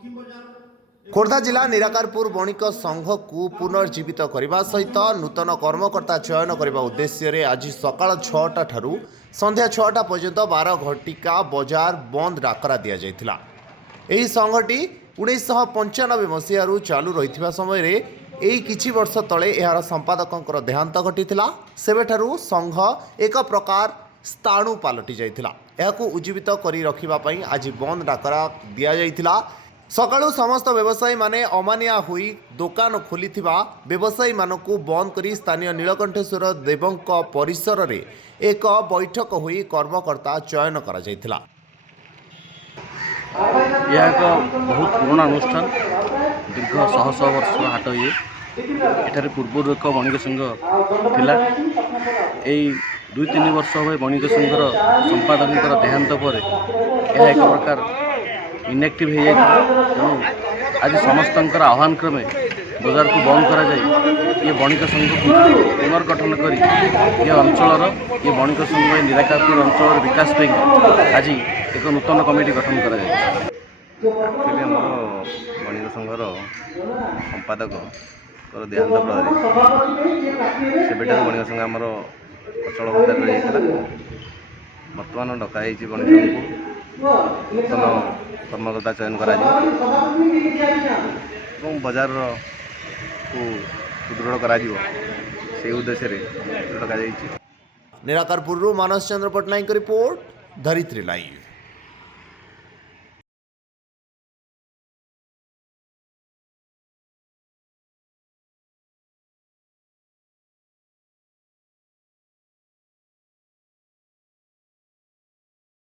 खोर्धा जिला निराकारपुर बणिक संघ को पुनर्जीवित करने सहित नूतन कर्मकर्ता चयन करने उद्देश्य आज सकाळ 6टा ठारू संध्या 6टा पर्यंत 12 घटिका बजार बंद डाकरा दि जाइथिला। एही संघटी 1995 मसीह चालू रही समय एही किछि वर्ष तले यार संपादकों देहांत घटीथिला। सेबेठारू संघ एक प्रकार स्थाणु पलटि जाइथिला। याकू उज्जीवित करी रखिबा पई आज बंद डाकरा दिया जाइथिला। सकाळू समस्त व्यवसायी माने अमानिया हुई दुकान खोली व्यवसायी मानकू बंद करी स्थानीय नीलकंठेश्वर देवंक परिसर रे एक बैठक हुई कर्मकर्ता चयन करा जाइथिला। यह एक बहुत पुराना अनुष्ठान दीर्घ शह शह वर्ष हाट ये एठारे पूर्व एक बणिक संघ थिला। एई 2-3 वर्ष हो बणिक संघर संपादक देहांत पर यह एक प्रकार इनएक्टिव हो जाए। तेणु आज समस्त आह्वान क्रमे बजार को बंद करा जाए ये बणिक संघ को पुनर्गठन कर ये अंचल ये बणिक संघ निराकारपुर अंचल विकास आज एक नूतन कमिटी गठन करा जाए। एक्चुअली आम बणिक संघर संपादक देहांत फल से बणिक संघ आमर अचल अवस्था रही बर्तमान डकाई बणिक को नूतन कर्मकर्ता चयन करा बजार को सुदृढ़ करा से उद्देश्य डक निराकारपुर मानस चंद्र पट्टनायक रिपोर्ट धरित्री लाइव।